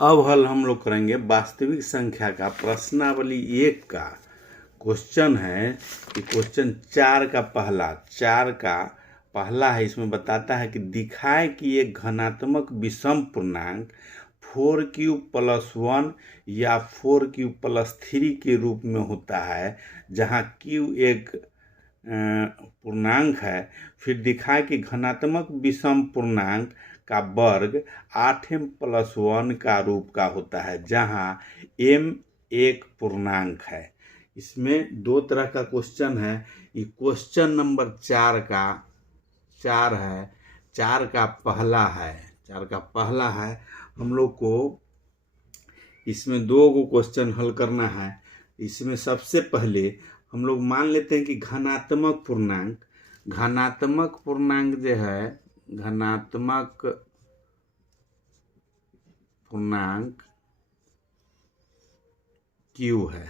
अब हल हम लोग करेंगे वास्तविक संख्या का प्रश्नावली 1 का क्वेश्चन है कि क्वेश्चन 4 का पहला है। इसमें बताता है कि दिखाए कि एक घनात्मक विषम पूर्णांक 4q+1 या 4q+3 के रूप में होता है, जहां q एक पूर्णांक है। फिर दिखाए कि घनात्मक विषम पूर्णांक का वर्ग 8m+1 का रूप का होता है, जहां m एक पूर्णांक है। इसमें दो तरह का क्वेश्चन है। ये क्वेश्चन नंबर 4 है। 4 का पहला है। हम लोग को इसमें दो गो क्वेश्चन हल करना है। इसमें सबसे पहले हम लोग मान लेते हैं कि घनात्मक पूर्णांक जो है, घनात्मक पूर्णांक q है।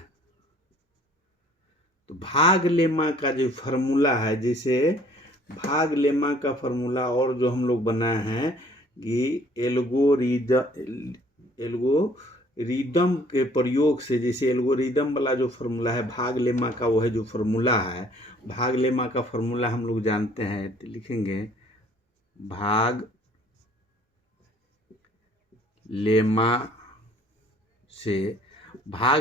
तो भाग लेमा का जो फॉर्मूला है, जैसे भाग लेमा का फॉर्मूला और जो हम लोग बनाए हैं कि एल्गोरिदम के प्रयोग से, जैसे एल्गोरिदम वाला जो फॉर्मूला है भाग लेमा का, वो है जो फॉर्मूला है। भाग लेमा का फॉर्मूला हम लोग जानते हैं, तो लिखेंगे भाग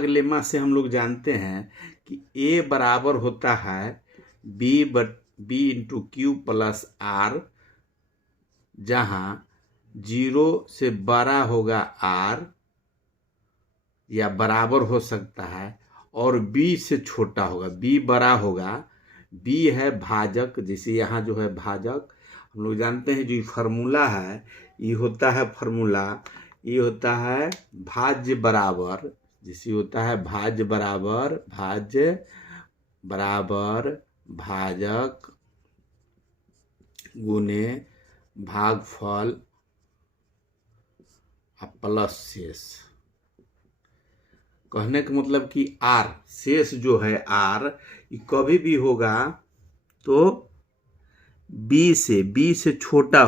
लेमा से हम लोग जानते हैं कि a बराबर होता है b into Q plus r, जहां 0 से बड़ा होगा r या बराबर हो सकता है, और b से छोटा होगा, b बड़ा होगा। b है भाजक, जैसे यहाँ जो है भाजक, हम लोग जानते हैं जो फार्मूला है ये होता है भाज्य बराबर, जैसे होता है भाज्य बराबर भाजक गुने भागफल प्लस शेष। कहने का मतलब कि r शेष जो है r ये कभी भी होगा तो b से छोटा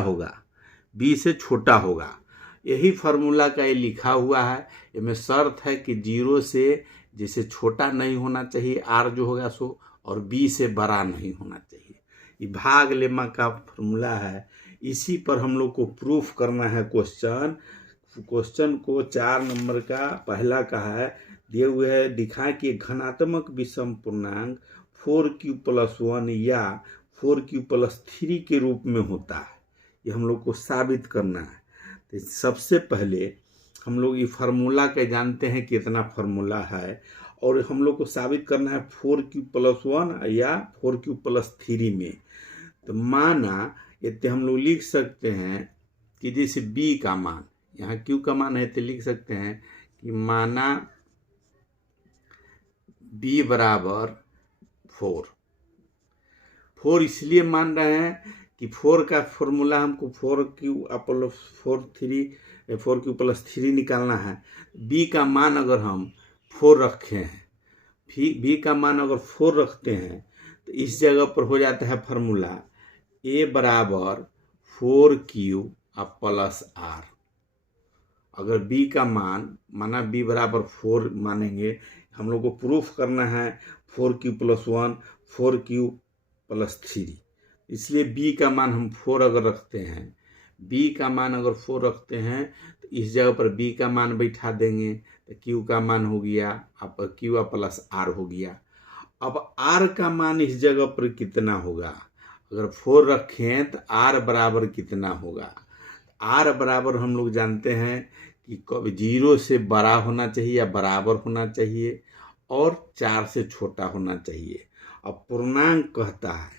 होगा। यही फार्मूला का ये लिखा हुआ है। इसमें शर्त है कि 0 से जैसे छोटा नहीं होना चाहिए r जो होगा सो, और b से बड़ा नहीं होना चाहिए। ये भाग लेमा का फार्मूला है। इसी पर हम लोग को प्रूफ करना है। क्वेश्चन को 4 नंबर का पहला का है, दिए हुए है दिखाएं कि घनात्मक विषम पूर्णांक 4q+1 या 4q+3 के रूप में होता है। ये हम लोग को साबित करना है। तो सबसे पहले हम लोग ये फार्मूला के जानते हैं कितना फार्मूला है, और हम लोग को साबित करना है 4q+1 या 4q+3 में। तो माना ये हम लोग लिख सकते हैं कि जैसे b का मान, यहाँ q का मान है तो लिख सकते हैं कि माना b बराबर 4 इसलिए मान रहे हैं कि 4 का फॉर्मूला हमको 4q+3 निकालना है। b का मान अगर हम 4 रखे हैं, b का मान अगर 4 रखते हैं तो इस जगह पर हो जाता है फॉर्मूला a बराबर 4q+r। अगर b का मान माना b बराबर 4 मानेंगे, हम लोग को प्रूफ करना है 4q+1 4q+3, इसलिए b का मान हम 4 अगर रखते हैं, तो इस जगह पर b का मान बैठा देंगे तो q का मान हो गया, अब q+r हो गया। अब r का मान इस जगह पर कितना होगा, अगर 4 रखें तो r बराबर कितना होगा। r बराबर हम लोग जानते हैं कि कब 0 से बड़ा होना चाहिए या बराबर होना चाहिए, और 4 से छोटा होना चाहिए। अब पूर्णांक कहता है,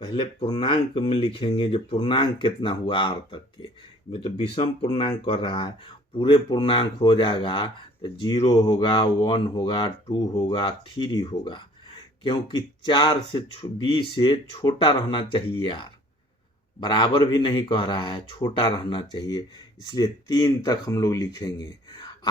पहले पूर्णांक में लिखेंगे जो पूर्णांक कितना हुआ r तक के में, तो विषम पूर्णांक कर रहा है, पूरे पूर्णांक हो जाएगा तो 0 होगा, 1 होगा, 2 होगा, 3 होगा, क्योंकि 4 से b से छोटा रहना चाहिए r, बराबर भी नहीं कह रहा है, छोटा रहना चाहिए, इसलिए 3 तक हम लोग लिखेंगे।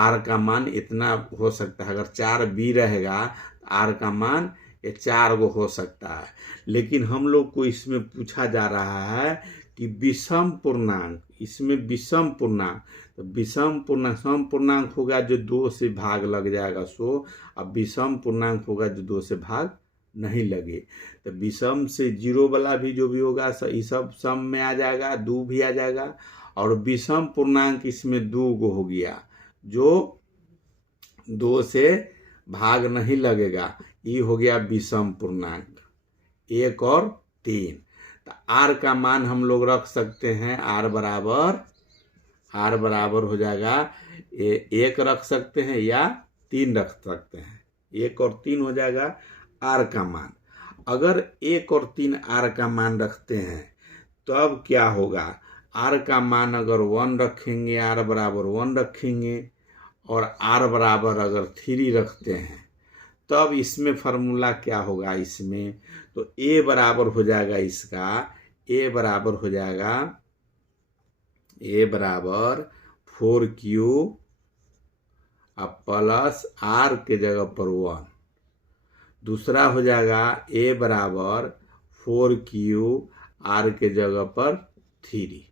r का मान इतना हो सकता है, अगर 4b रहेगा तो r का मान ये 4 गो हो सकता है। लेकिन हम लोग को इसमें पूछा जा रहा है कि विषम पूर्णांक, इसमें विषम पूर्णांक, तो विषम पूर्णांक, सम पूर्णांक होगा जो 2 से भाग लग जाएगा 100, अब विषम पूर्णांक होगा जो 2 से भाग नहीं लगे। तो विषम से 0 वाला भी जो भी होगा ये सब सम में आ जाएगा, 2 भी आ जाएगा, और विषम पूर्णांक इसमें 2 गो हो गया जो 2 से भाग नहीं लगेगा, ये हो गया विषम पूर्णांक 1 और 3। तो r का मान हम लोग रख सकते हैं, r बराबर हो जाएगा 1 रख सकते हैं या 3 रख सकते हैं, 1 और 3 हो जाएगा r का मान। अगर 1 और 3 r का मान रखते हैं तो अब क्या होगा, r का मान अगर 1 रखेंगे, r बराबर 1 रखेंगे, और r बराबर अगर 3 रखते हैं, तब इसमें फार्मूला क्या होगा, इसमें तो a बराबर हो जाएगा इसका, a बराबर हो जाएगा, a बराबर 4q प्लस r के जगह पर 1। दूसरा हो जाएगा a बराबर 4q r के जगह पर 3।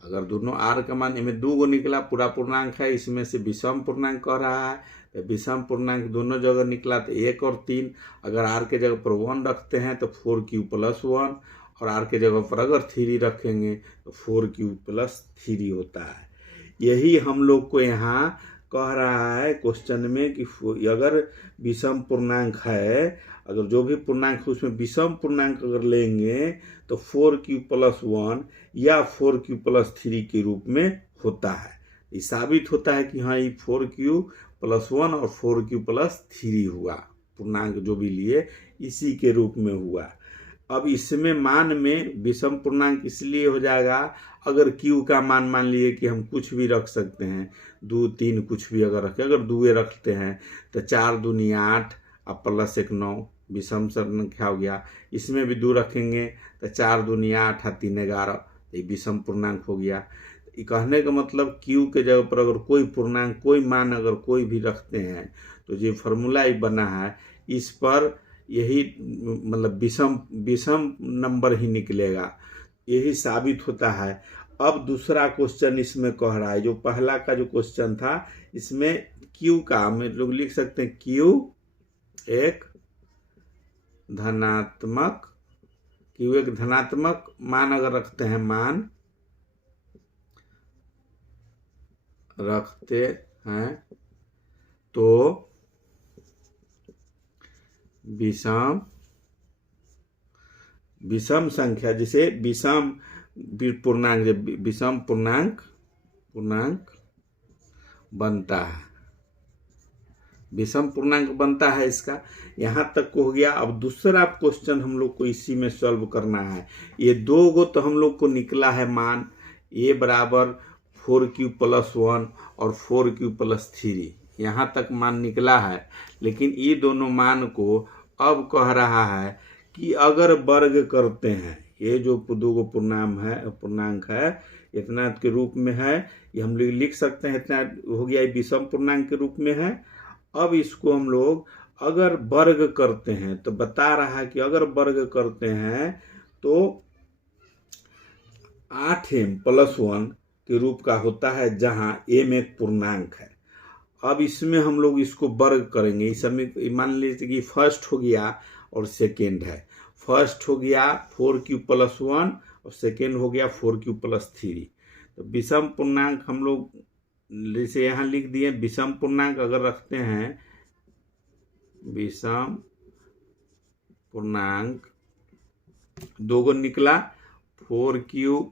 अगर दोनों r का मान इनमें 2 गो निकला, पूरा पूर्णांक है, इसमें से विषम पूर्णांक कह रहा है, तो विषम पूर्णांक दोनों जगह निकला तो 1 और 3। अगर r के जगह पर 1 रखते हैं तो 4q प्लस 1, और r के जगह पर अगर 3 रखेंगे तो 4q प्लस 3 होता है। यही हम लोग को यहाँ कह रहा है क्वेश्चन में कि अगर विषम पूर्णांक है, अगर जो भी पूर्णांक है उसमें विषम पूर्णांक अगर लेंगे तो 4q प्लस 1 या 4q प्लस 3 के रूप में होता है। ये साबित होता है कि हाँ, ये 4q प्लस 1 और 4q प्लस 3 हुआ, पूर्णांक जो भी लिए इसी के रूप में हुआ। अब इसमें मान में विषम पूर्णांक इसलिए हो जाएगा, अगर q का मान लिए कि हम कुछ भी रख सकते हैं, 2 3 कुछ भी अगर रखें, अगर 2 रखते हैं तो 4 दूनी 8 अब प्लस 1 9, विषम संख्या हो गया। इसमें भी 2 रखेंगे तो 4 दूनी 8 3 11, ये विषम पूर्णांक हो गया। कहने का मतलब q के जगह पर अगर कोई पूर्णांक, कोई मान अगर कोई भी रखते हैं तो जो फार्मूला ही बना है इस पर यही मतलब विषम नंबर ही निकलेगा, यही साबित होता है। अब दूसरा क्वेश्चन इसमें कह रहा है, जो पहला का जो क्वेश्चन था इसमें q का हम लोग लिख सकते हैं, q एक धनात्मक मान अगर रखते हैं तो विषम संख्या, जिसे विषम पूर्णांक बनता है, विषम पूर्णांक बनता है। इसका यहाँ तक हो गया। अब दूसरा क्वेश्चन हम लोग को इसी में सॉल्व करना है। ये 2 गो तो हम लोग को निकला है मान, a बराबर 4q प्लस 1 और 4q प्लस 3, यहाँ तक मान निकला है। लेकिन ये दोनों मान को अब कह रहा है कि अगर वर्ग करते हैं, ये जो 2 गो पूर्णांक है इतना के रूप में है, ये हम लोग लिख सकते हैं, इतना हो गया, ये विषम पूर्णांक के रूप में है। अब इसको हम लोग अगर वर्ग करते हैं तो बता रहा है कि अगर वर्ग करते हैं तो 8m प्लस 1 के रूप का होता है, जहां m एक पूर्णांक है। अब इसमें हम लोग इसको वर्ग करेंगे। इस समय मान लीजिए कि फर्स्ट हो गया और सेकेंड है। फर्स्ट हो गया 4q प्लस 1 और सेकेंड हो गया 4q प्लस 3। तो विषम पूर्णांक हम लोग जैसे यहाँ लिख दिए, विषम पूर्णांक अगर रखते हैं, विषम पूर्णांक 2 गो निकला, 4q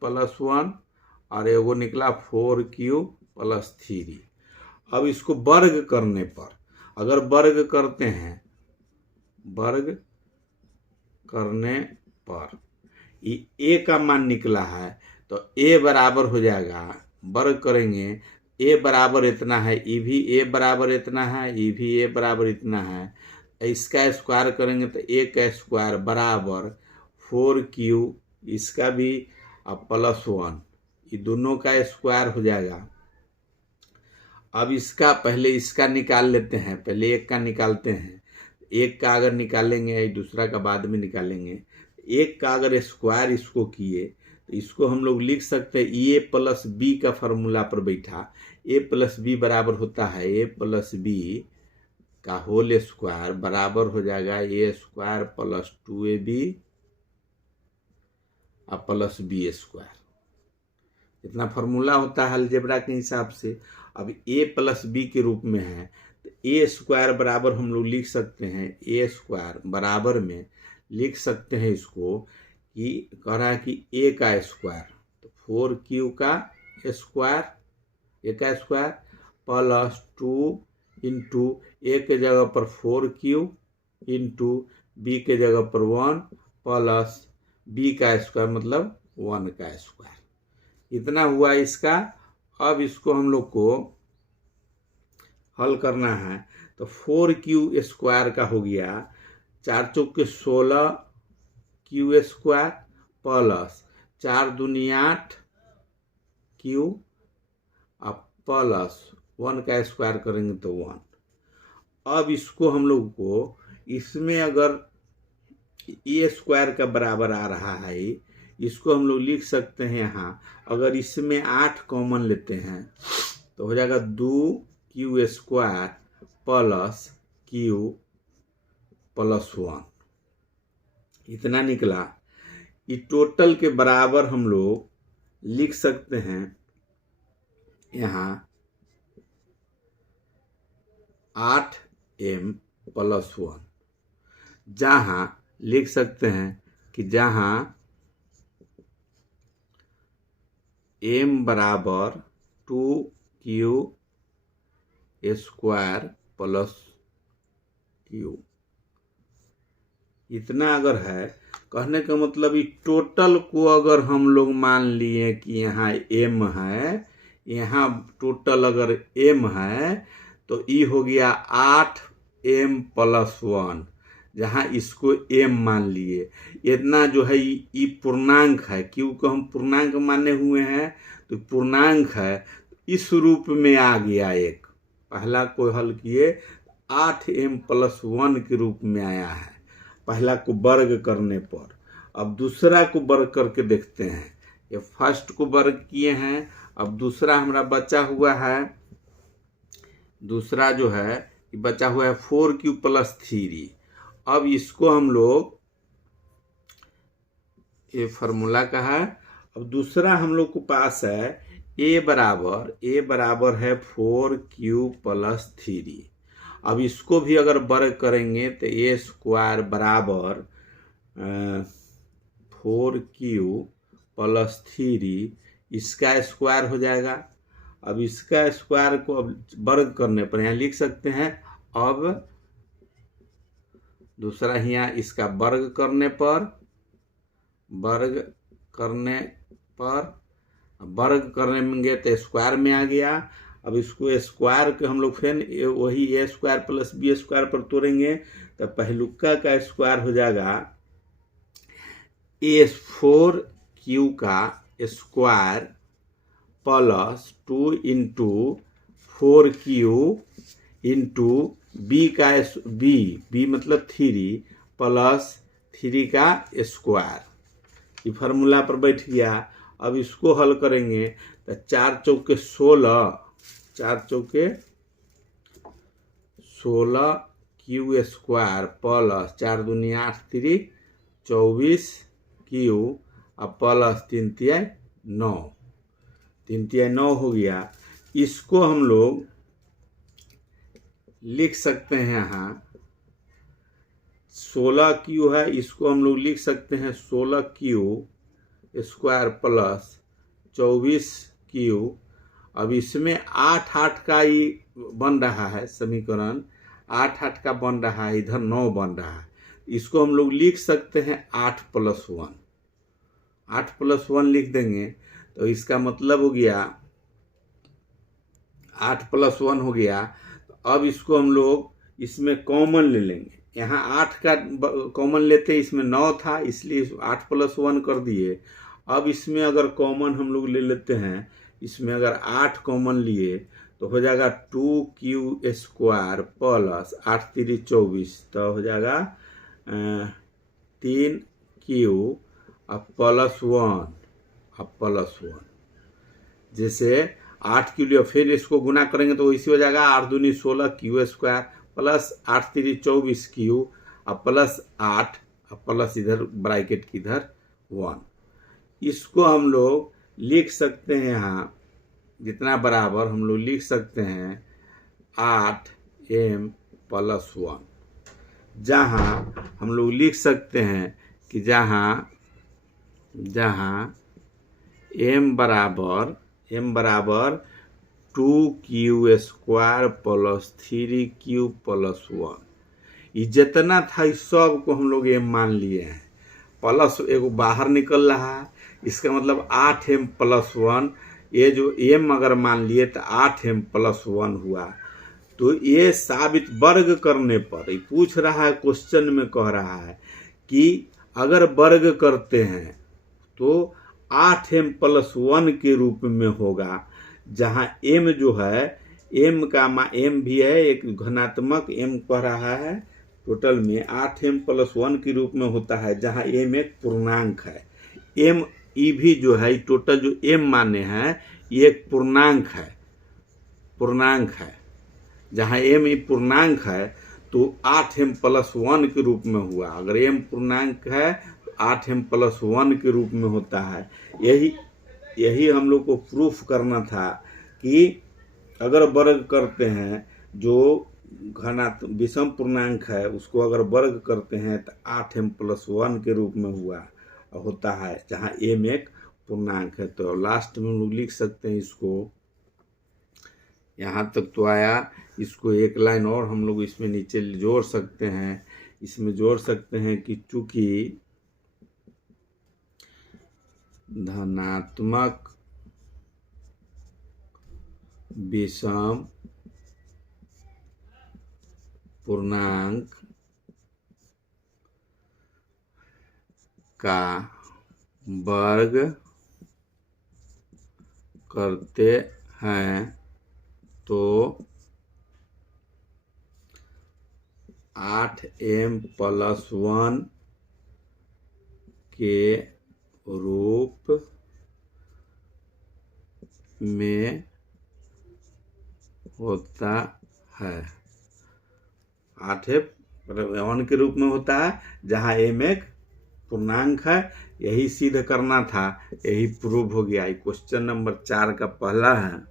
प्लस 1 और एगो निकला 4q प्लस 3। अब इसको वर्ग करने पर, अगर वर्ग करते हैं, वर्ग करने पर ये a का मान निकला है तो a बराबर हो जाएगा, वर्ग करेंगे a बराबर इतना है, ये भी a बराबर इतना है, ये भी a बराबर इतना है। इसका स्क्वायर करेंगे तो a का स्क्वायर बराबर 4q, इसका भी प्लस 1, ये दोनों का स्क्वायर हो जाएगा। अब इसका पहले इसका निकाल लेते हैं, पहले एक का निकालते हैं। एक का अगर निकालेंगे, दूसरा का बाद में निकालेंगे। एक का अगर स्क्वायर इसको किए तो इसको हम लोग लिख सकते हैं ए प्लस बी का फॉर्मूला पर बैठा ए प्लस बी बराबर होता है ए प्लस बी का होल स्क्वायर बराबर हो जाएगा ए स्क्वायर प्लस 2ab और प्लस बी स्क्वायर। इतना फॉर्मूला होता है अलजेब्रा के हिसाब से। अब ए प्लस बी के रूप में है तो ए स्क्वायर बराबर हम लोग लिख सकते हैं ए स्क्वायर बराबर में लिख सकते हैं इसको कि कह रहा है कि ए का स्क्वायर तो 4q का स्क्वायर ए का स्क्वायर प्लस 2 इंटू ए के जगह पर 4q इंटू बी के जगह पर 1 प्लस बी का स्क्वायर मतलब 1 का स्क्वायर। इतना हुआ इसका। अब इसको हम लोग को हल करना है तो 4q स्क्वायर का हो गया 4 चौक के 16 q स्क्वायर प्लस 4 दूनी 8 q अब प्लस 1 का स्क्वायर करेंगे तो 1। अब इसको हम लोग को इसमें अगर ए स्क्वायर का बराबर आ रहा है इसको हम लोग लिख सकते हैं यहाँ अगर इसमें 8 कॉमन लेते हैं तो हो जाएगा 2q square plus q plus 1। इतना निकला। ये टोटल के बराबर हम लोग लिख सकते हैं यहाँ 8m प्लस 1 जहाँ लिख सकते हैं कि जहाँ m बराबर 2q स्क्वायर प्लस q। इतना अगर है कहने का मतलब ये टोटल को अगर हम लोग मान लिए कि यहाँ m है यहाँ टोटल अगर m है तो ये हो गया 8m प्लस 1 जहाँ इसको m मान लिए। इतना जो है ये पूर्णांक है क्योंकि हम पूर्णांक माने हुए हैं तो पूर्णांक है इस रूप में आ गया। एक पहला को हल किए 8m प्लस 1 के रूप में आया है पहला को वर्ग करने पर। अब दूसरा को वर्ग करके देखते हैं। ये फर्स्ट को वर्ग किए हैं अब दूसरा हमारा बचा हुआ है। दूसरा जो है ये बचा हुआ है 4q प्लस 3। अब इसको हम लोग ये फार्मूला का है। अब दूसरा हम लोग को पास है a बराबर है 4q प्लस 3। अब इसको भी अगर वर्ग करेंगे तो ए स्क्वायर बराबर 4q प्लस 3 इसका स्क्वायर हो जाएगा। अब इसका स्क्वायर को अब वर्ग करने पर यहाँ लिख सकते हैं। अब दूसरा यहाँ इसका वर्ग करने में तो स्क्वायर में आ गया। अब इसको स्क्वायर के हम लोग फिर वही ए स्क्वायर प्लस बी स्क्वायर पर तोड़ेंगे तो पहलुक्का का स्क्वायर हो जाएगा ए 4q का square plus 2 into 4q into b का बी मतलब 3 प्लस 3 का स्क्वायर। ये फार्मूला पर बैठ गया। अब इसको हल करेंगे तो 4 चौक के 16 q स्क्वायर प्लस 4 दूनी 8 3 24 q और प्लस 3 तिहाई 9 3 तिहाई 9 हो गया। इसको हम लोग लिख सकते हैं यहाँ 16q है इसको हम लोग लिख सकते हैं 16q स्क्वायर प्लस 24q। अब इसमें 8 का ही बन रहा है समीकरण 8 का बन रहा है इधर 9 बन रहा है। इसको हम लोग लिख सकते हैं 8 प्लस 1 लिख देंगे तो इसका मतलब हो गया 8 प्लस 1 हो गया। अब इसको हम लोग इसमें कॉमन ले लेंगे। यहाँ 8 का कॉमन लेते इसमें 9 था इसलिए 8 प्लस 1 कर दिए। अब इसमें अगर कॉमन हम लोग ले लेते हैं इसमें अगर 8 कॉमन लिए तो हो जाएगा 2q स्क्वायर प्लस 8 3 24 तो हो जाएगा 3q प्लस 1 अब +1। जैसे 8 के लिए फिर इसको गुना करेंगे तो इसी हो जाएगा 8 दूनी 16 क्यू स्क्वायर प्लस 8 3 24 क्यू अब +8 अब प्लस इधर ब्रैकेट की इधर 1। इसको हम लोग लिख सकते हैं यहाँ जितना बराबर हम लोग लिख सकते हैं 8m + 1, जहाँ हम लोग लिख सकते हैं कि जहाँ m बराबर 2q square plus 3q plus 1। ये जितना था इस सब को हम लोग m मान लिए हैं, प्लस एगो बाहर निकल रहा है, इसका मतलब 8m + 1। ये जो m अगर मान लिए तो 8m + 1 हुआ। तो ये साबित वर्ग करने पर, ये पूछ रहा है क्वेश्चन में कह रहा है कि अगर वर्ग करते हैं तो 8m + 1 के रूप में होगा, जहाँ m जो है m का m भी है एक घनात्मक m कह रहा है, टोटल में 8m + 1 के रूप में होता है, जहाँ m एक पूर्णांक है। m ई भी जो है टोटल जो m माने हैं ये एक पूर्णांक है, जहाँ m ये पूर्णांक है तो 8m + 1 के रूप में हुआ। अगर m पूर्णांक है तो 8m + 1 के रूप में होता है। यही हम लोग को प्रूफ करना था कि अगर वर्ग करते हैं जो विषम पूर्णांक है उसको अगर वर्ग करते हैं तो 8m + 1 के रूप में होता है, जहाँ m एक पूर्णांक है। तो लास्ट में हम लोग लिख सकते हैं इसको, यहाँ तक तो आया। इसको एक लाइन और हम लोग इसमें नीचे जोड़ सकते हैं, इसमें जोड़ सकते हैं कि चूंकि धनात्मक विषम पूर्णांक का वर्ग करते हैं तो 8m + 1 के रूप में होता है। 8m + 1 के रूप में होता है, जहाँ m एक पूर्णांक है। यही सिद्ध करना था, यही प्रूव हो गया। क्वेश्चन नंबर 4 का पहला है।